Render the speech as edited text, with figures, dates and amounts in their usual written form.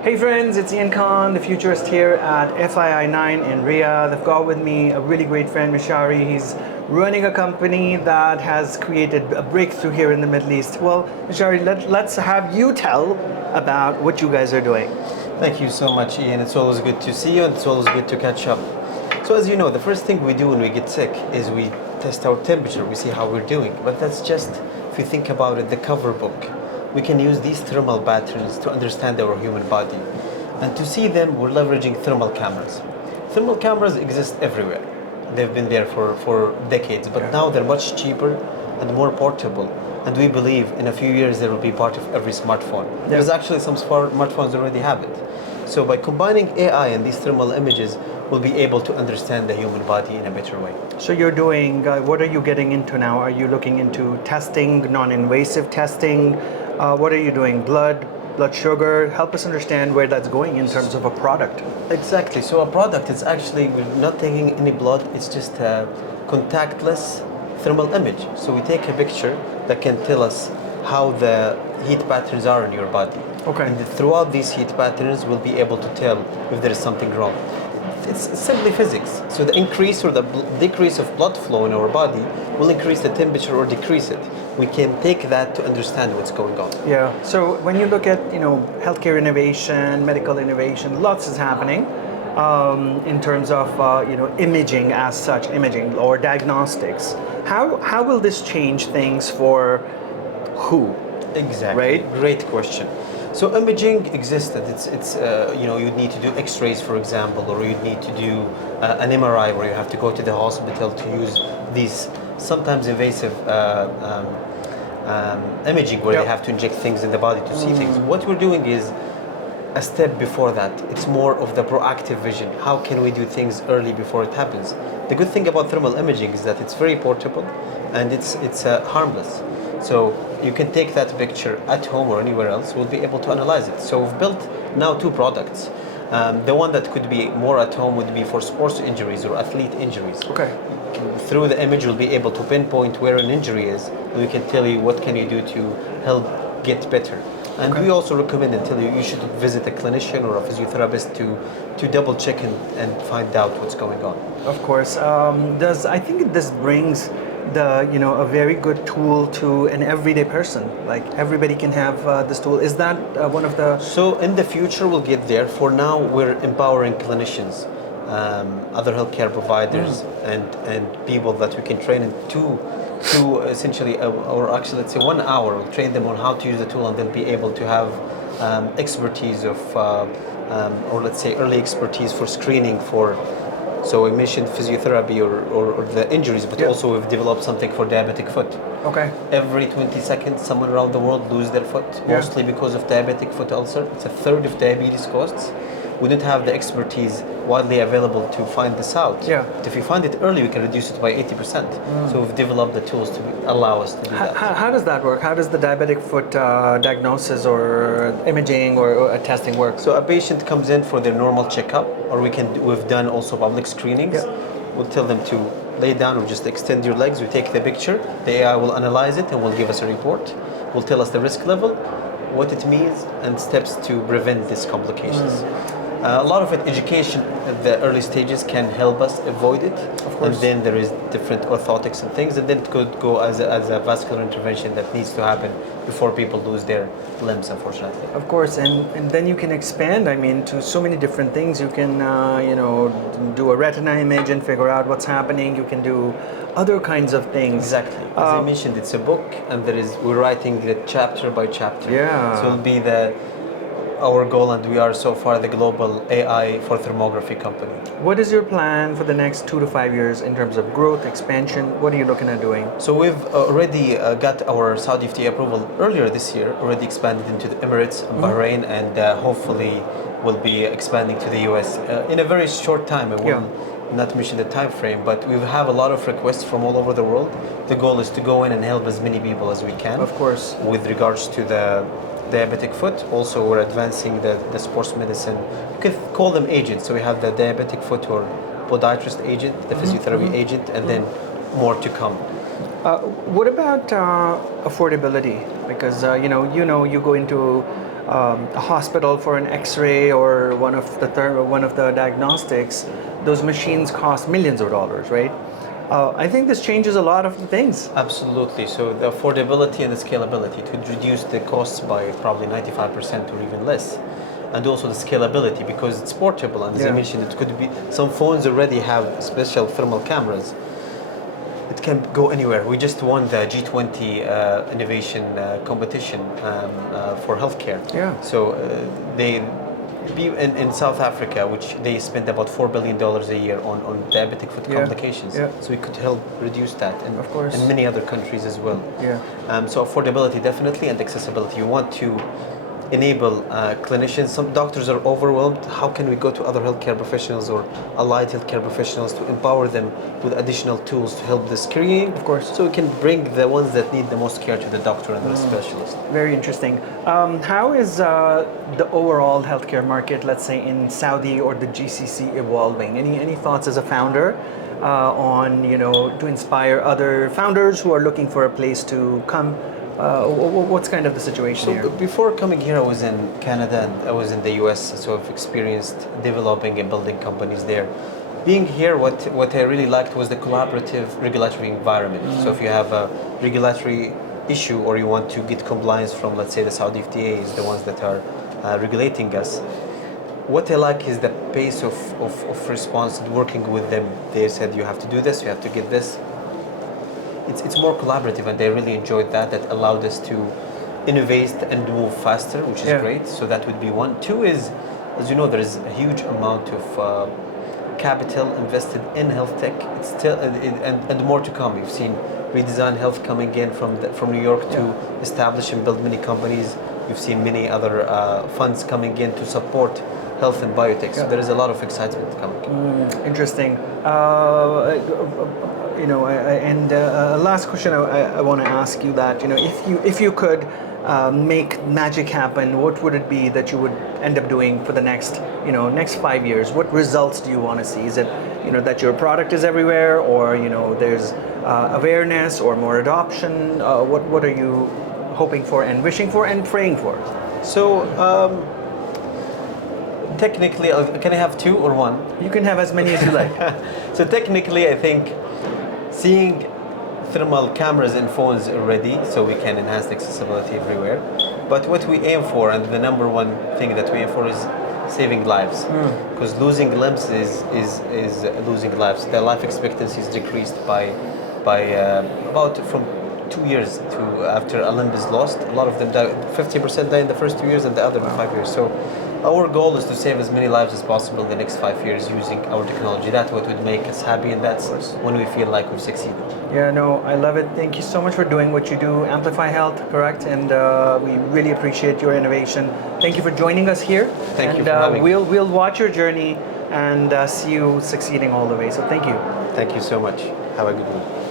Hey friends, it's Ian Khan, the Futurist here at FII9 in Riyadh. I've got with me a really great friend, Meshari. He's running a company that has created a breakthrough here in the Middle East. Well, Meshari, let's have you tell about what you guys are doing. Thank you so much, Ian. It's always good to see you, and it's always good to catch up. So as you know, the first thing we do when we get sick is we test our temperature, we see how we're doing. But that's just, if you think about it, the cover book. We can use these thermal patterns to understand our human body. And to see them, we're leveraging thermal cameras. Thermal cameras exist everywhere. They've been there for decades, but now they're much cheaper and more portable. And we believe in a few years they will be part of every smartphone. There's actually some smartphones already have it. So by combining AI and these thermal images, we'll be able to understand the human body in a better way. So you're doing, what are you getting into now? Are you looking into testing, non-invasive testing? What are you doing? Blood sugar? Help us understand where that's going in terms of a product. Exactly. So a product is actually, we're not taking any blood, it's just a contactless thermal image. So we take a picture that can tell us how the heat patterns are in your body. Okay. And throughout these heat patterns, we'll be able to tell if there is something wrong. It's simply physics. So the increase or the decrease of blood flow in our body will increase the temperature or decrease it. We can take that to understand what's going on. Yeah. So when you look at healthcare innovation, medical innovation, lots is happening in terms of imaging as such, imaging or diagnostics. How will this change things for who? Exactly. Right? Great question. So imaging existed. It's you'd need to do X-rays, for example, or you'd need to do an MRI where you have to go to the hospital to use these sometimes invasive imaging where they have to inject things in the body to see things. What we're doing is a step before that. It's more of the proactive vision. How can we do things early before it happens? The good thing about thermal imaging is that it's very portable and it's harmless. So you can take that picture at home or anywhere else. We'll be able to analyze it. So we've built now two products. The one that could be more at home would be for sports injuries or athlete injuries. Okay. Through the image, we'll be able to pinpoint where an injury is, and we can tell you what can you do to help get better. And we also recommend and tell you you should visit a clinician or a physiotherapist to double check and find out what's going on. Of course. I think this brings a very good tool to an everyday person. Like everybody can have this tool. Is that one of the? So in the future we'll get there. For now we're empowering clinicians, other healthcare providers, and people that we can train in to essentially, or actually let's say 1 hour, we'll train them on how to use the tool, and they'll be able to have expertise of, or let's say early expertise for screening for. So we mentioned physiotherapy or the injuries, but also we've developed something for diabetic foot. Okay. Every 20 seconds, someone around the world loses their foot, mostly because of diabetic foot ulcer. It's a third of diabetes costs. We don't have the expertise widely available to find this out. Yeah. But if we find it early, we can reduce it by 80%. So we've developed the tools to allow us to do that. How does that work? How does the diabetic foot diagnosis or imaging or testing work? So a patient comes in for their normal checkup, or we've done also public screenings. Yeah. We'll tell them to lay down or just extend your legs. We take the picture, the AI will analyze it and will give us a report. Will tell us the risk level, what it means, and steps to prevent these complications. A lot of it, education at the early stages can help us avoid it. Of course. And then there is different orthotics and things, and then it could go as a vascular intervention that needs to happen before people lose their limbs, unfortunately. Of course, and then you can expand, to so many different things. You can, do a retina image and figure out what's happening. You can do other kinds of things. Exactly. As I mentioned, it's a book, and we're writing it chapter by chapter. Yeah. So it'll be our goal, and we are so far the global AI for thermography company. What is your plan for the next 2 to 5 years in terms of growth, expansion? What are you looking at doing? So we've already got our Saudi FDA approval earlier this year, already expanded into the Emirates and Bahrain, and hopefully will be expanding to the US in a very short time. I will not mention the time frame, but we have a lot of requests from all over the world. The goal is to go in and help as many people as we can. Of course. With regards to the diabetic foot, also we're advancing the sports medicine. You could call them agents. So we have the diabetic foot or podiatrist agent, the physiotherapy agent, and then more to come. What about affordability? Because you go into a hospital for an X-ray or one of the diagnostics, those machines cost millions of dollars, right? I think this changes a lot of the things. Absolutely. So the affordability and the scalability, it would reduce the costs by probably 95% or even less. And also the scalability, because it's portable, and as I mentioned, it could be, some phones already have special thermal cameras. It can go anywhere. We just won the G20 innovation competition for healthcare. Yeah. So they in South Africa, which they spend about $4 billion a year on diabetic foot complications. Yeah. So we could help reduce that, and Of course. in many other countries as well. Yeah. So affordability definitely, and accessibility. You want to enable clinicians. Some doctors are overwhelmed. How can we go to other healthcare professionals or allied healthcare professionals to empower them with additional tools to help the screening? Of course. So we can bring the ones that need the most care to the doctor and the specialist. Very interesting. How is the overall healthcare market, let's say in Saudi or the GCC, evolving? Any thoughts as a founder on, to inspire other founders who are looking for a place to come? What's kind of the situation here? So before coming here, I was in Canada and I was in the US, so I've experienced developing and building companies there. Being here, what I really liked was the collaborative regulatory environment. So if you have a regulatory issue or you want to get compliance from, let's say, the Saudi FDA is the ones that are regulating us, what I like is the pace of response and working with them. They said, you have to do this, you have to get this. It's more collaborative, and they really enjoyed that. That allowed us to innovate and move faster, which is great. So that would be one. Two is, as you know, there is a huge amount of capital invested in health tech. It's still and more to come. You've seen Redesign Health coming in from New York to establish and build many companies. You've seen many other funds coming in to support health and biotech. So there is a lot of excitement coming. Interesting. Last question I want to ask you that, if you could make magic happen, what would it be that you would end up doing for the next 5 years? What results do you want to see? Is it, that your product is everywhere, or, there's awareness or more adoption? What are you hoping for and wishing for and praying for? So, technically, can I have two or one? You can have as many as you like. So technically, I think seeing thermal cameras in phones already, so we can enhance the accessibility everywhere. But what we aim for, and the number one thing that we aim for, is saving lives. Because losing limbs is losing lives. The life expectancy is decreased by about from 2 years to after a limb is lost. A lot of them die. 50% die in the first 2 years, and the other in 5 years. So our goal is to save as many lives as possible in the next 5 years using our technology. That's what would make us happy, and that's when we feel like we've succeeded. Yeah, no, I love it. Thank you so much for doing what you do. AmplifAI Health, correct? And we really appreciate your innovation. Thank you for joining us here. Thank you for having me. We'll watch your journey and see you succeeding all the way. So thank you. Thank you so much. Have a good one.